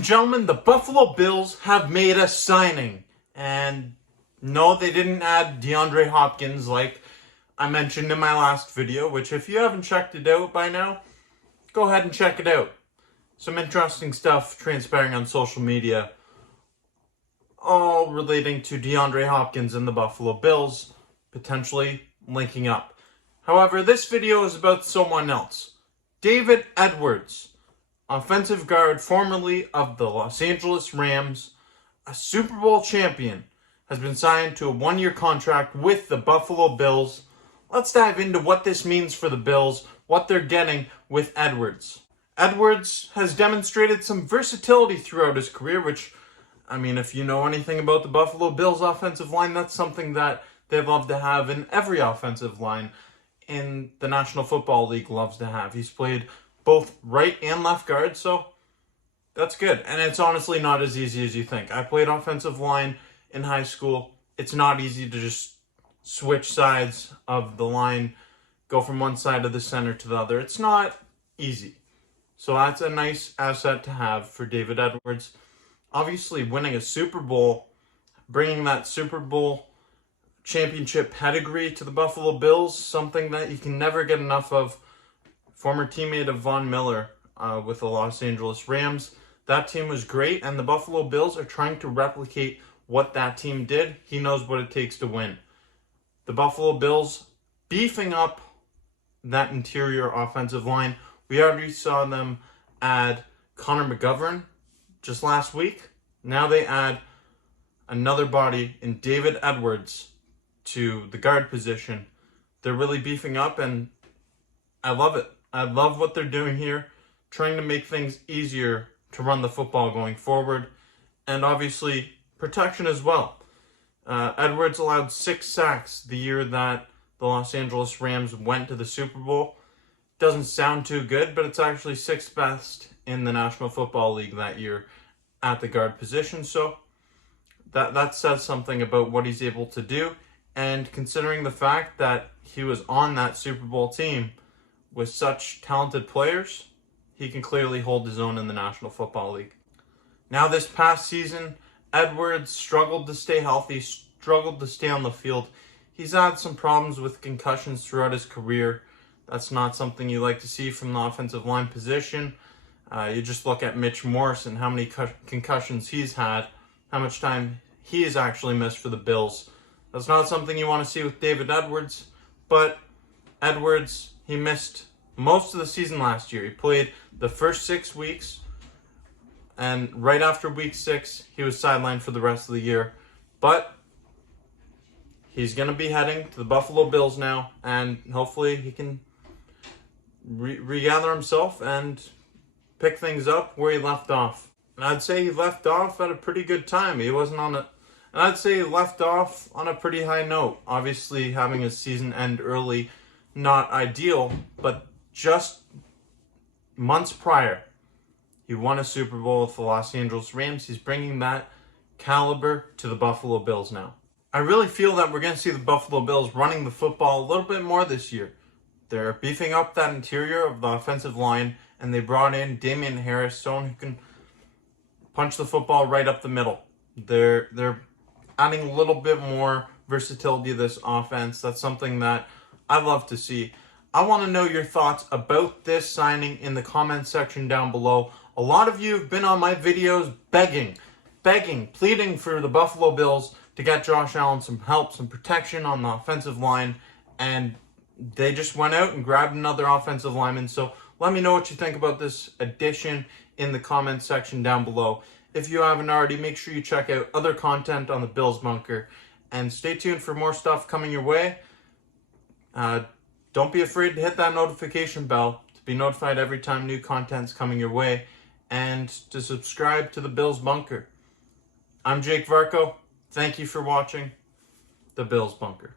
and gentlemen, the Buffalo Bills have made a signing. And no, they didn't add DeAndre Hopkins like I mentioned in my last video, which if you haven't checked it out by now, go ahead and check it out. Some interesting stuff transpiring on social media, all relating to DeAndre Hopkins and the Buffalo Bills potentially linking up. However, this video is about someone else. David Edwards, offensive guard formerly of the Los Angeles Rams, a Super Bowl champion, has been signed to a one-year contract with the Buffalo Bills. Let's dive into what this means for the Bills, what they're getting with Edwards. Edwards has demonstrated some versatility throughout his career, which, I mean, if you know anything about the Buffalo Bills offensive line, that's something that they love to have, and every offensive line in the National Football League loves to have. He's played both right and left guard, so that's good. And it's honestly not as easy as you think. I played offensive line in high school. It's not easy to just switch sides of the line, go from one side of the center to the other. It's not easy. So that's a nice asset to have for David Edwards. Obviously, winning a Super Bowl, bringing that Super Bowl championship pedigree to the Buffalo Bills, something that you can never get enough of. Former teammate of Von Miller with the Los Angeles Rams. That team was great, and the Buffalo Bills are trying to replicate what that team did. He knows what it takes to win. The Buffalo Bills beefing up that interior offensive line. We already saw them add Connor McGovern just last week. Now they add another body in David Edwards to the guard position. They're really beefing up, and I love it. I love what they're doing here, trying to make things easier to run the football going forward, and obviously protection as well. Edwards allowed 6 sacks the year that the Los Angeles Rams went to the Super Bowl. Doesn't sound too good, but it's actually 6th best in the National Football League that year at the guard position. So that says something about what he's able to do. And considering the fact that he was on that Super Bowl team with such talented players, he can clearly hold his own in the National Football League. Now this past season, Edwards struggled to stay healthy, struggled to stay on the field. He's had some problems with concussions throughout his career. That's not something you like to see from the offensive line position. You just look at Mitch Morse and how many concussions he's had, how much time he has actually missed for the Bills. That's not something you want to see with David Edwards, but Edwards, he missed most of the season last year. He played the first 6 weeks, and right after week 6, he was sidelined for the rest of the year. But he's going to be heading to the Buffalo Bills now, and hopefully he can regather himself and pick things up where he left off. And I'd say he left off at a pretty good time. He wasn't on a... And I'd say he left off on a pretty high note. Obviously, having his season end early, not ideal, but just months prior, he won a Super Bowl with the Los Angeles Rams. He's bringing that caliber to the Buffalo Bills now. I really feel that we're going to see the Buffalo Bills running the football a little bit more this year. They're beefing up that interior of the offensive line, and they brought in Damien Harris, someone who can punch the football right up the middle. They're adding a little bit more versatility to this offense. That's something that I love to see. I want to know your thoughts about this signing in the comments section down below. A lot of you have been on my videos begging, pleading for the Buffalo Bills to get Josh Allen some help, some protection on the offensive line, and they just went out and grabbed another offensive lineman. So let me know what you think about this addition in the comments section down below. If you haven't already, make sure you check out other content on the Bills Bunker. And stay tuned for more stuff coming your way. Don't be afraid to hit that notification bell to be notified every time new content's coming your way. And to subscribe to the Bills Bunker. I'm Jake Varco. Thank you for watching the Bills Bunker.